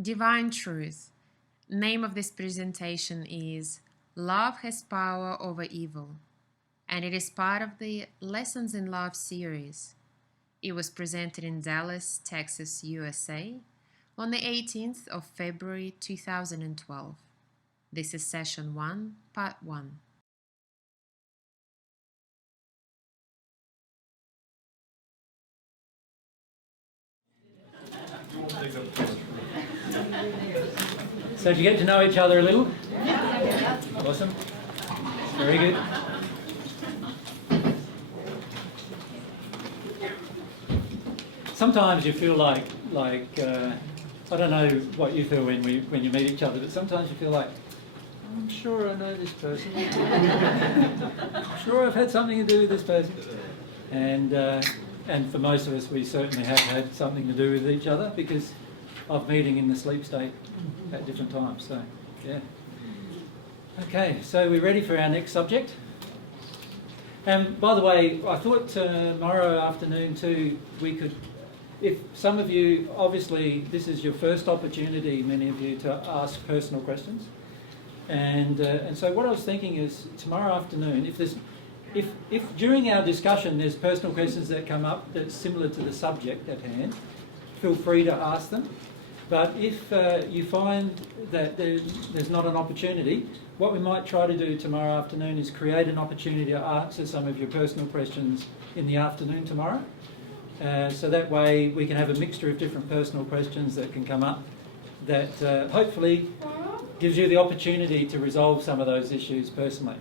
Divine Truth. Name of this presentation is Love Has Power Over Evil, and it is part of the Lessons in Love series. It was presented in Dallas, Texas, USA on the 18th of February 2012. This is Session 1, Part 1. So did you get to know each other a little? Awesome. Very good. Sometimes you feel like I don't know what you feel when you meet each other, but sometimes you feel like, I'm sure I know this person. I'm sure I've had something to do with this person. And for most of us, we certainly have had something to do with each other because of meeting in the sleep state at different times. So, yeah. Okay, so we're ready for our next subject. And by the way, I thought tomorrow afternoon too, we could, if some of you, obviously this is your first opportunity, many of you, to ask personal questions. And so what I was thinking is tomorrow afternoon, if during our discussion there's personal questions that come up that's similar to the subject at hand, feel free to ask them. But if you find that there's not an opportunity, what we might try to do tomorrow afternoon is create an opportunity to answer some of your personal questions in the afternoon tomorrow. So that way we can have a mixture of different personal questions that can come up that hopefully gives you the opportunity to resolve some of those issues personally.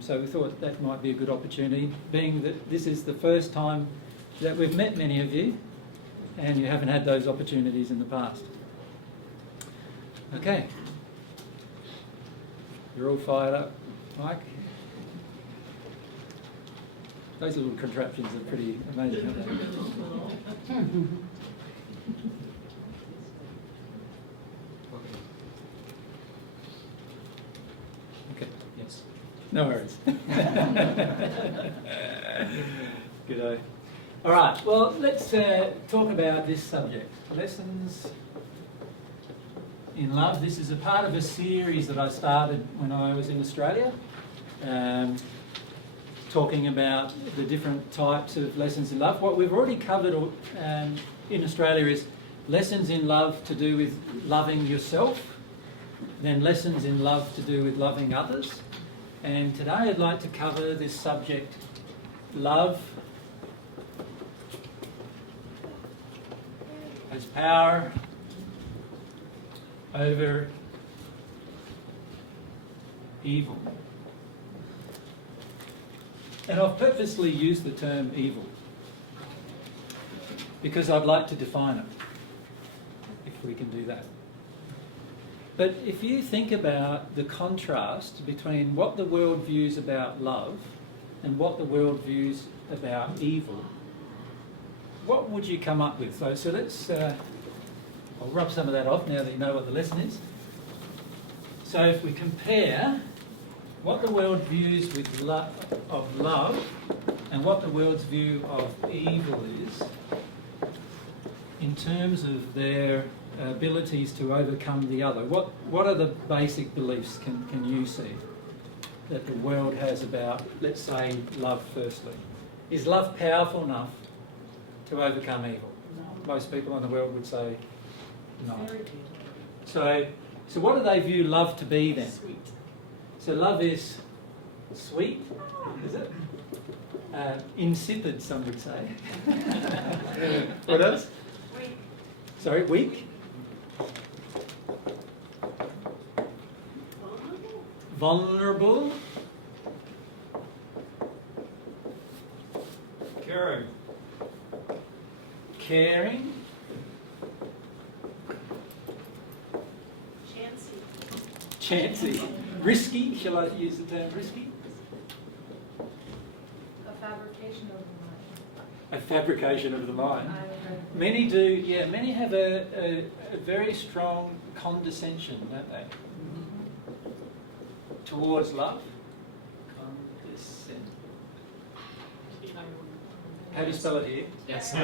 So we thought that might be a good opportunity, being that this is the first time that we've met many of you and you haven't had those opportunities in the past. Okay. You're all fired up, Mike? Those little contraptions are pretty amazing, aren't they? Okay, yes. No worries. Good. All right, well, let's talk about this subject, Lessons in Love. This is a part of a series that I started when I was in Australia, talking about the different types of lessons in love. What we've already covered in Australia is lessons in love to do with loving yourself, then lessons in love to do with loving others. And today I'd like to cover this subject, love has power over evil. And I've purposely used the term evil because I'd like to define it, if we can do that. But if you think about the contrast between what the world views about love and what the world views about evil, what would you come up with? So let's, I'll rub some of that off now that you know what the lesson is. So if we compare what the world views with of love and what the world's view of evil is, in terms of their abilities to overcome the other, what are the basic beliefs can you see that the world has about, let's say, love firstly? Is love powerful enough to overcome evil? No. Most people in the world would say no. So what do they view love to be then? Sweet. So love is sweet, is it? Insipid, some would say. What else? Weak. Sorry, weak? Vulnerable? Caring? Chancy. Risky? Shall I use the term risky? A fabrication of the mind. A fabrication of the mind. Many do, yeah, many have a very strong condescension, don't they? Towards love. Condescend. How do you spell it here? Yes.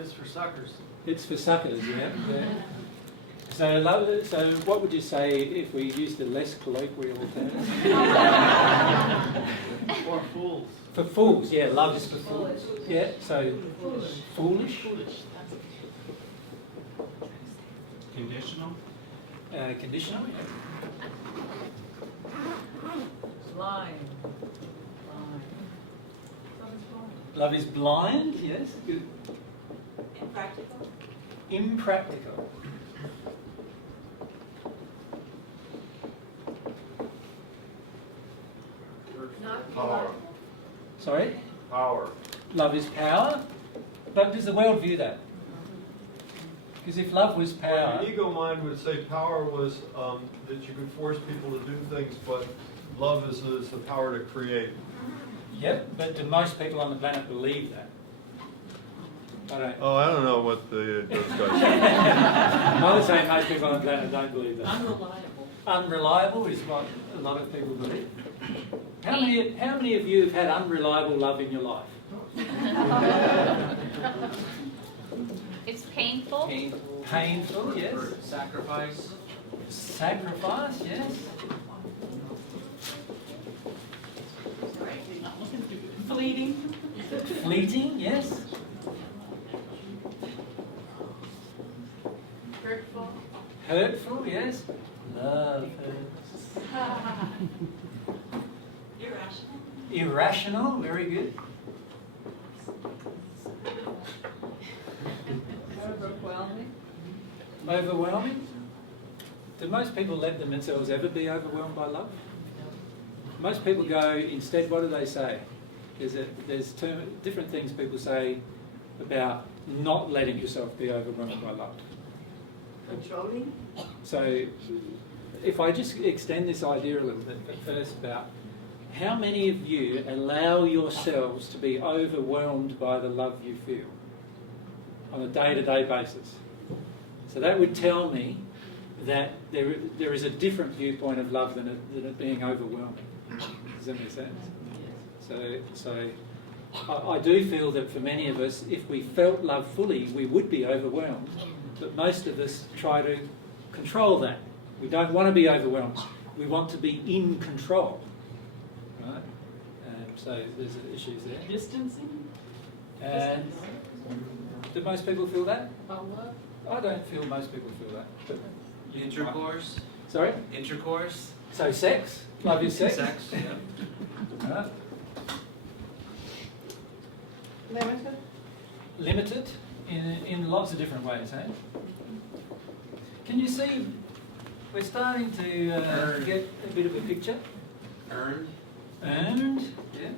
It's for suckers. It's for suckers, yeah. So what would you say if we used a less colloquial term? For fools. For fools, yeah, love is for fools. Yeah, so foolish. Conditional. Conditional. Blind. Love is blind, yes, good. Impractical. Impractical. Not Power. Sorry? Power. Love is power. But does the world view that? Because if love was Well, power... your ego mind would say power was that you could force people to do things, but love is the power to create. Yep, but do most people on the planet believe that? I don't. Oh, I don't know what those guys I would say most people on the planet don't believe that. Unreliable. Unreliable is what a lot of people believe. How many of you have had unreliable love in your life? It's painful. Painful, yes. Sacrifice. Sacrifice, yes. Fleeting. Fleeting, yes. Hurtful. Hurtful, yes. Love hurts. Irrational. Irrational, very good. Overwhelming. Overwhelming. Do most people let themselves ever be overwhelmed by love? Most people go, instead, what do they say? There's different things people say about not letting yourself be overwhelmed by love. Controlling. So if I just extend this idea a little bit at first about how many of you allow yourselves to be overwhelmed by the love you feel on a day-to-day basis? So that would tell me that there is a different viewpoint of love than it being overwhelming. Does that make sense? So I do feel that for many of us, if we felt love fully, we would be overwhelmed. But most of us try to control that. We don't want to be overwhelmed. We want to be in control. Right? So there's issues there. Distancing. And do most people feel that? Love. I don't feel most people feel that. But Intercourse. sorry? Intercourse. So sex? Love is sex? Sex, yeah. Right. Limited. Limited in lots of different ways, eh? Can you see we're starting to get a bit of a picture? Earned. Earned, yeah.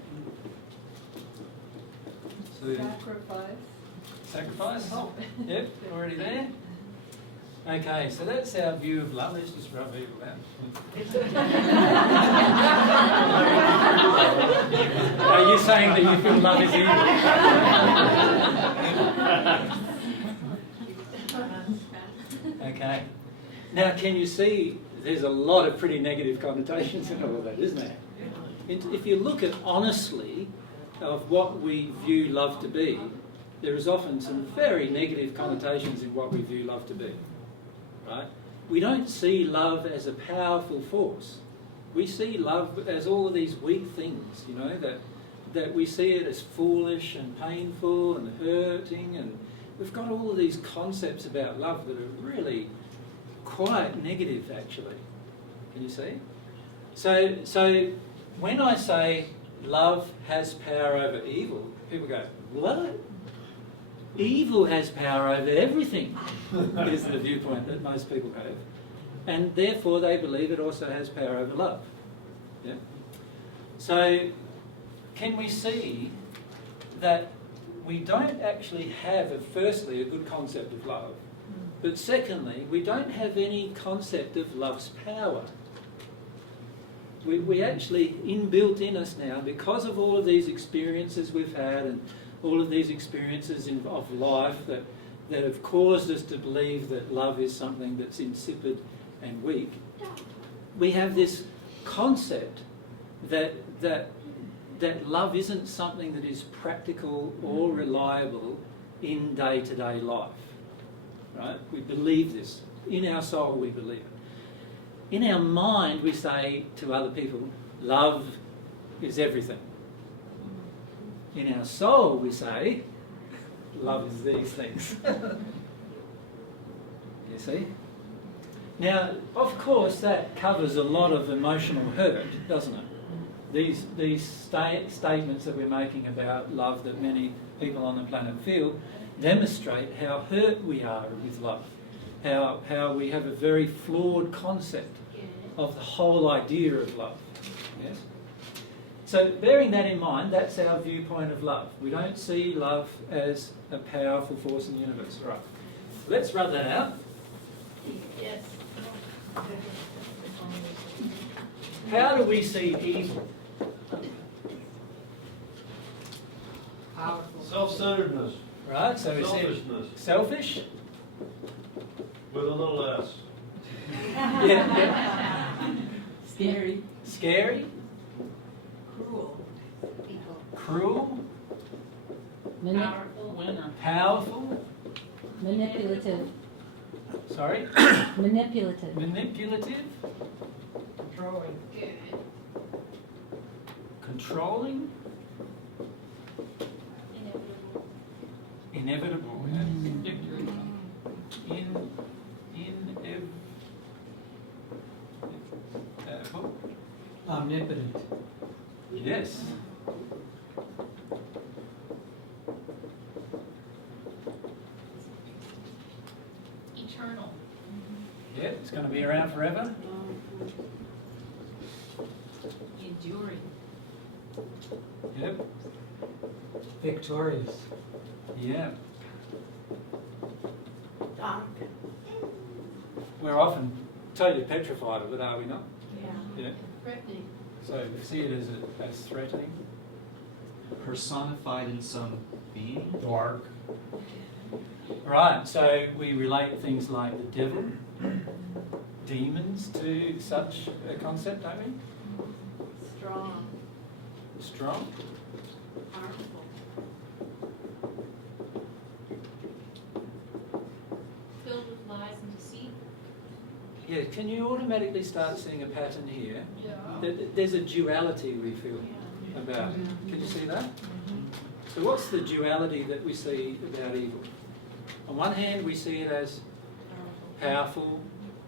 So Sacrifice. sacrifice? Oh. Yep, already there. Okay, so that's our view of love. Let's just rub evil out. Are you saying that you feel love is evil? Okay. Now, can you see there's a lot of pretty negative connotations in all of that, isn't there? If you look at honestly of what we view love to be, there is often some very negative connotations in what we view love to be. Right? We don't see love as a powerful force. We see love as all of these weak things, you know, that we see it as foolish and painful and hurting, and we've got all of these concepts about love that are really quite negative, actually. Can you see? So when I say love has power over evil, people go, what? Evil has power over everything, is the viewpoint that most people have. And therefore they believe it also has power over love. Yeah? So can we see that we don't actually have, firstly, a good concept of love, but secondly, we don't have any concept of love's power. We actually, inbuilt in us now, because of all of these experiences we've had and all of these experiences of life that have caused us to believe that love is something that's insipid and weak, we have this concept that love isn't something that is practical or reliable in day-to-day life. Right? We believe this. In our soul, we believe it. In our mind, we say to other people, love is everything. In our soul, we say, love is these things. You see? Now, of course, that covers a lot of emotional hurt, doesn't it? These statements that we're making about love that many people on the planet feel demonstrate how hurt we are with love, how we have a very flawed concept of the whole idea of love. Yes? So bearing that in mind, that's our viewpoint of love. We don't see love as a powerful force in the universe. Right. Let's rub that out. Yes. How do we see evil? Self-centeredness, Right, so we see selfishness, selfish. with a little s. Yeah. Scary. Scary. Cruel. Cruel. Powerful. Powerful. Manipulative. Sorry. Manipulative. Manipulative. Controlling. Good. Controlling. Inevitable. Inevitable. Omnipotent. Yes. Eternal. Yeah, it's going to be around forever. Enduring. Yep. Victorious. Yeah. Dark. We're often totally petrified of it, are we not? Yeah. Yeah. Threatening. So we see it as threatening. Personified in some being. Dark. Right, so we relate things like the devil, demons to such a concept, don't we? Strong. Strong. Harmful. Filled with lies and deceit. Yeah, can you automatically start seeing a pattern here? Yeah. There's a duality we feel about it. Can you see that? So what's the duality that we see about evil? On one hand, we see it as powerful,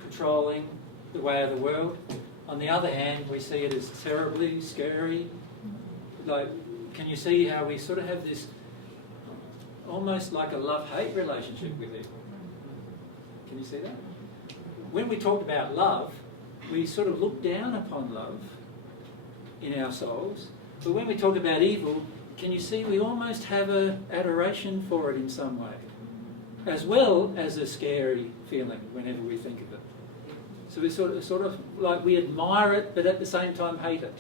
controlling the way of the world. On the other hand, we see it as terribly scary. Like, can you see how we sort of have this almost like a love-hate relationship with evil? Can you see that? When we talked about love, we sort of look down upon love in our souls. But when we talk about evil, can you see we almost have an adoration for it in some way, as well as a scary feeling whenever we think of it. So we sort of like we admire it, but at the same time hate it.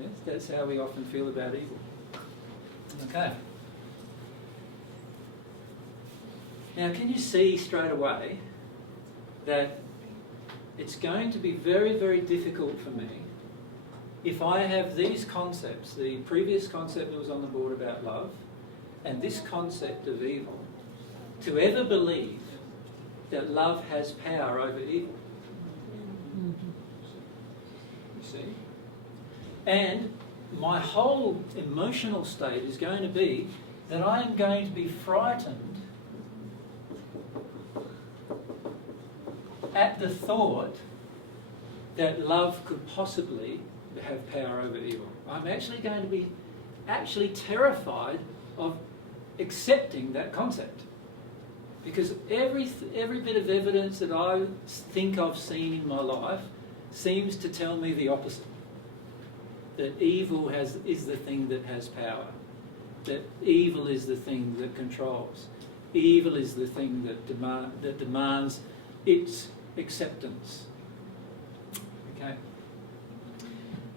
Yes, that's how we often feel about evil. Okay. Now, can you see straight away that it's going to be very, very difficult for me if I have these concepts, the previous concept that was on the board about love, and this concept of evil, to ever believe that love has power over evil. You see? And my whole emotional state is going to be that I am going to be frightened at the thought that love could possibly have power over evil. I'm actually going to be terrified of accepting that concept. Because every bit of evidence that I think I've seen in my life seems to tell me the opposite. That evil is the thing that has power. That evil is the thing that controls. Evil is the thing that demands its acceptance. Okay.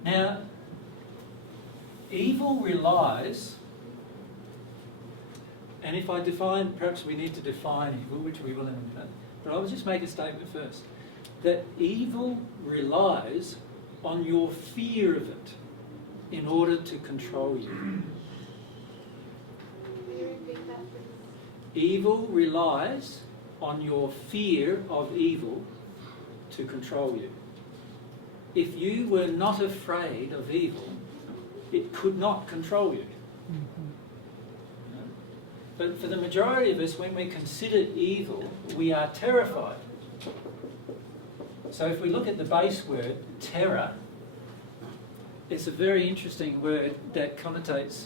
Now, evil relies, and if I define, perhaps we need to define evil, which we will in a minute, but I'll just make a statement first, that evil relies on your fear of it in order to control you. Will you repeat that? Evil relies on your fear of evil to control you. If you were not afraid of evil, it could not control you. But for the majority of us, when we consider evil, we are terrified. So if we look at the base word, terror, it's a very interesting word that connotates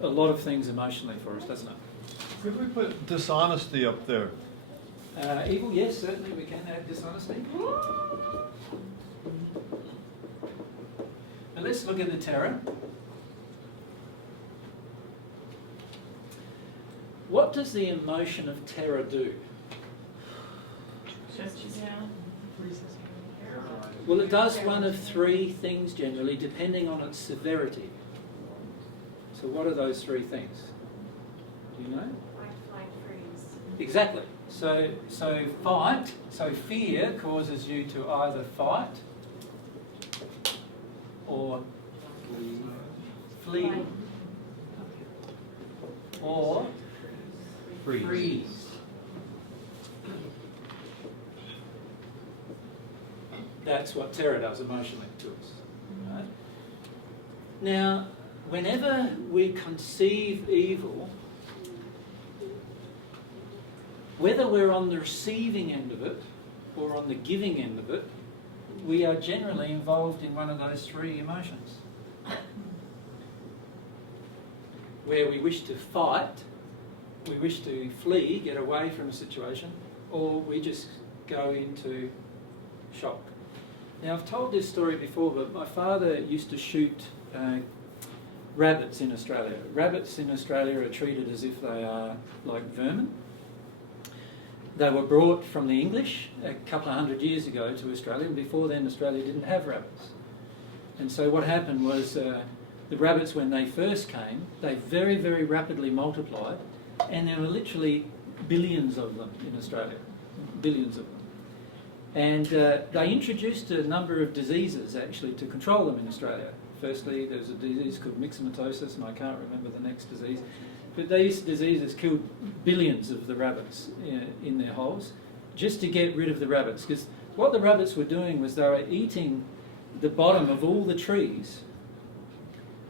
a lot of things emotionally for us, doesn't it? Could we put dishonesty up there? Evil, yes, certainly we can add dishonesty. Now let's look at the terror. What does the emotion of terror do? Shuts you down. Well, it does one of three things generally, depending on its severity. So what are those three things? Do you know? Fight, flight, freeze. Exactly. So fight, so fear causes you to either fight or flee or freeze. That's what terror does emotionally to us. Right? Now, whenever we conceive evil, whether we're on the receiving end of it or on the giving end of it, we are generally involved in one of those three emotions. Where we wish to fight, we wish to flee, get away from a situation, or we just go into shock. Now, I've told this story before, but my father used to shoot rabbits in Australia. Rabbits in Australia are treated as if they are like vermin. They were brought from the English a couple of 100 years ago to Australia, and before then Australia didn't have rabbits. And so what happened was the rabbits, when they first came, they very, very rapidly multiplied, and there were literally billions of them in Australia, billions of them. And they introduced a number of diseases actually to control them in Australia. Firstly, there was a disease called myxomatosis, and I can't remember the next disease. But these diseases killed billions of the rabbits in their holes just to get rid of the rabbits. Because what the rabbits were doing was they were eating the bottom of all the trees,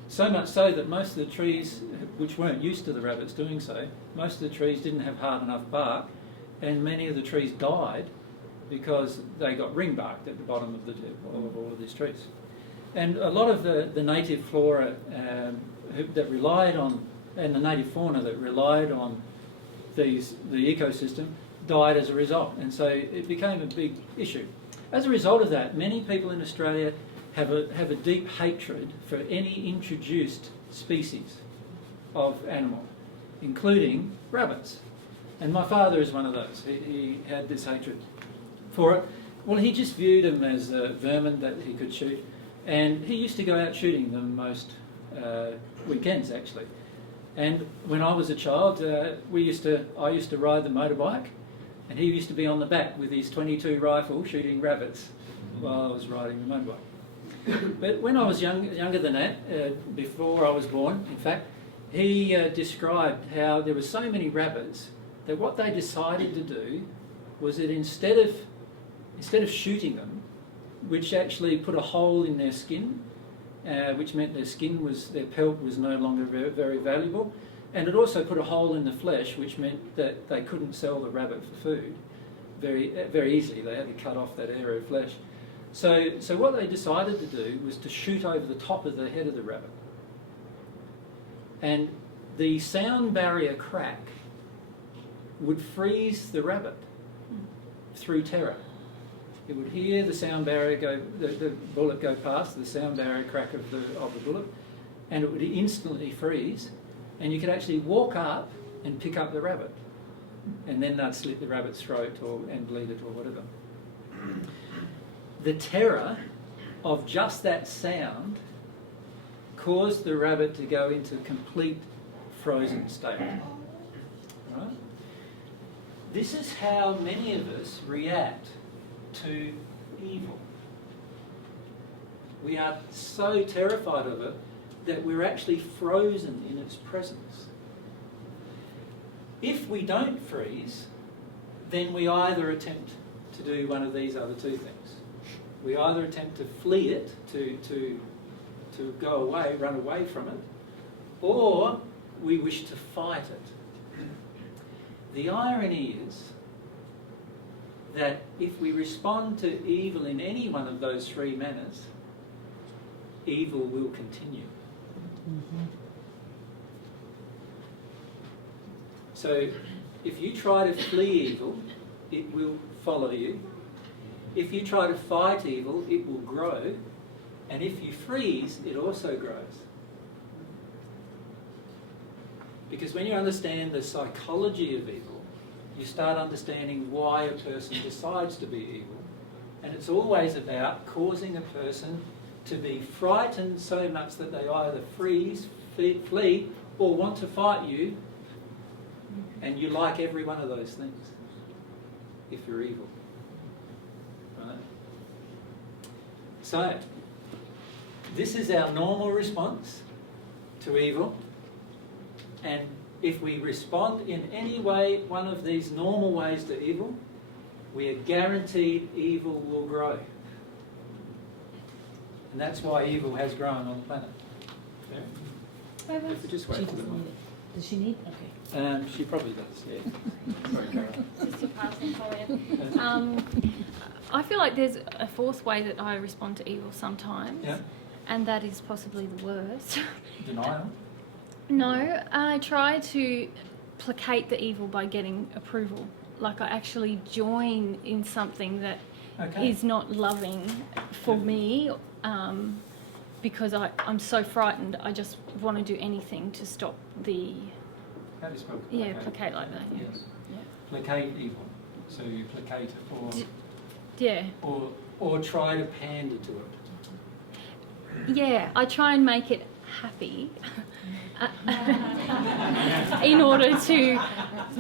so much so that most of the trees, which weren't used to the rabbits doing so, most of the trees didn't have hard enough bark, and many of the trees died because they got ring-barked at the bottom of all of these trees. And a lot of the native flora that relied on, and the native fauna that relied on the ecosystem, died as a result. And so it became a big issue. As a result of that, many people in Australia have a deep hatred for any introduced species of animal, including rabbits. And my father is one of those. He had this hatred for it. Well, he just viewed them as vermin that he could shoot, and he used to go out shooting them most weekends, actually. And when I was a child, I used to ride the motorbike, and he used to be on the back with his .22 rifle shooting rabbits while I was riding the motorbike. But when I was younger than that, before I was born, in fact, he described how there were so many rabbits that what they decided to do was that instead of shooting them, which actually put a hole in their skin, which meant their pelt was no longer very, very valuable, and it also put a hole in the flesh, which meant that they couldn't sell the rabbit for food very, very easily. They had to cut off that area of flesh. So what they decided to do was to shoot over the top of the head of the rabbit. And the sound barrier crack would freeze the rabbit through terror. It would hear the sound barrier go, the bullet go past, the sound barrier crack of the bullet, and it would instantly freeze, and you could actually walk up and pick up the rabbit, and then they'd slit the rabbit's throat and bleed it or whatever. The terror of just that sound caused the rabbit to go into complete frozen state. Right? This is how many of us react to evil. We are so terrified of it that we're actually frozen in its presence. If we don't freeze, then we either attempt to do one of these other two things. We either attempt to flee it, to go away, run away from it, or we wish to fight it. The irony is that if we respond to evil in any one of those three manners, evil will continue. So if you try to flee evil, it will follow you. If you try to fight evil, it will grow. And if you freeze, it also grows. Because when you understand the psychology of evil, you start understanding why a person decides to be evil. And it's always about causing a person to be frightened so much that they either freeze, flee, or want to fight you. And you like every one of those things if you're evil. Right? So, this is our normal response to evil. And if we respond in any way, one of these normal ways to evil, we are guaranteed evil will grow. And that's why evil has grown on the planet. Yeah? If we just wait She for the doesn't moment. need it. Does she need? Okay. She probably does, yeah. Sorry, Carol. Just to pass on for you. I feel like there's a fourth way that I respond to evil sometimes. Yeah. And that is possibly the worst. Denial. No, I try to placate the evil by getting approval. Like I actually join in something that Okay. is not loving for me, because I'm so frightened. I just want to do anything to stop the How do you spell yeah placate? placate like that. Yeah. Yes. Yeah. Placate evil. So you placate it Yeah. or try to pander to it. Yeah, I try and make it happy in order to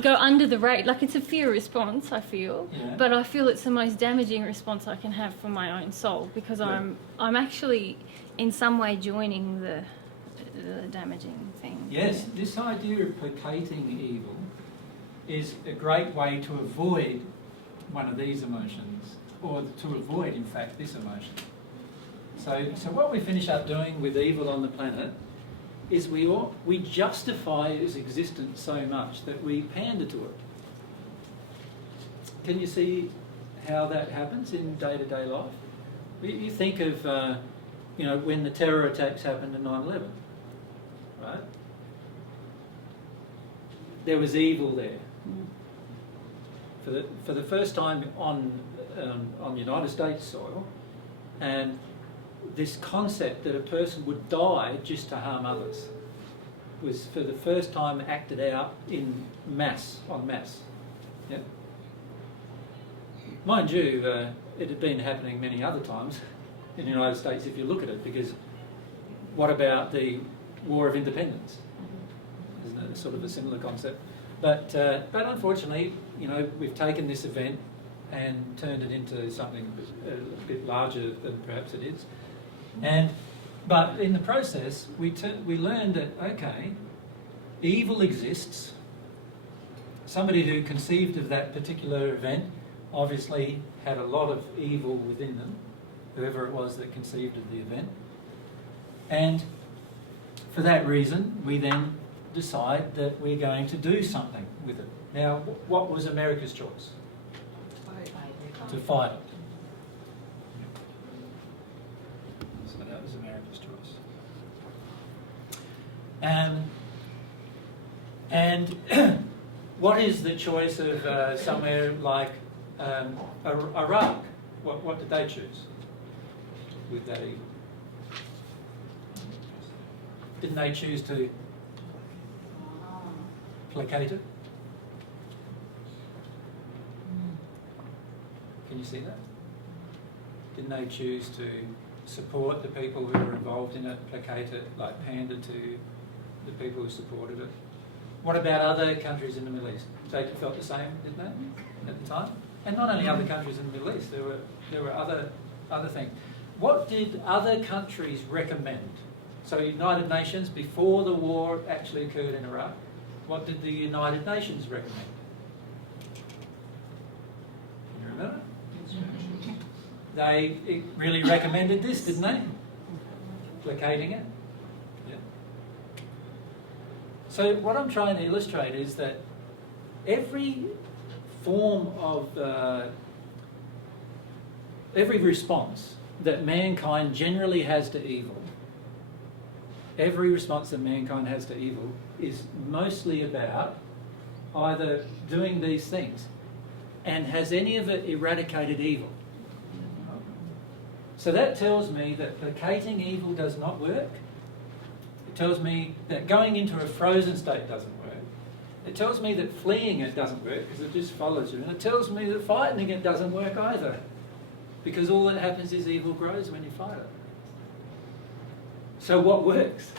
go under the rate. Like it's a fear response, I feel, Yeah. but I feel it's the most damaging response I can have for my own soul because Yeah. I'm actually in some way joining the damaging thing. Yes, this idea of placating evil is a great way to avoid one of these emotions, or to avoid, in fact, this emotion. So what we finish up doing with evil on the planet is we justify its existence so much that we pander to it. Can you see how that happens in day-to-day life? You think of, when the terror attacks happened in 9/11, right? There was evil there. For the first time on United States soil, and this concept that a person would die just to harm others was for the first time acted out in mass, en masse. Yeah. Mind you, it had been happening many other times in the United States if you look at it, because what about the War of Independence? Isn't it sort of a similar concept? But unfortunately, we've taken this event and turned it into something a bit larger than perhaps it is. But in the process, we learned that, okay, evil exists. Somebody who conceived of that particular event obviously had a lot of evil within them, whoever it was that conceived of the event. And for that reason, we then decide that we're going to do something with it. Now, what was America's choice? To fight it. So that was America's choice. And what is the choice of somewhere like Iraq? What did they choose with that evil? Didn't they choose to placate it? Can you see that? Didn't they choose to support the people who were involved in it, placate it, like pander to the people who supported it? What about other countries in the Middle East? They felt the same, didn't they, at the time? And not only other countries in the Middle East, there were other things. What did other countries recommend? So United Nations, before the war actually occurred in Iraq, What did the United Nations recommend? Can you remember? They really recommended this, didn't they? Placating it. Yeah. So what I'm trying to illustrate is that every form of, every response that mankind generally has to evil, every response that mankind has to evil is mostly about either doing these things. And has any of it eradicated evil? So that tells me that placating evil does not work. It tells me that going into a frozen state doesn't work. It tells me that fleeing it doesn't work because it just follows you. And it tells me that fighting it doesn't work either, because all that happens is evil grows when you fight it. So what works?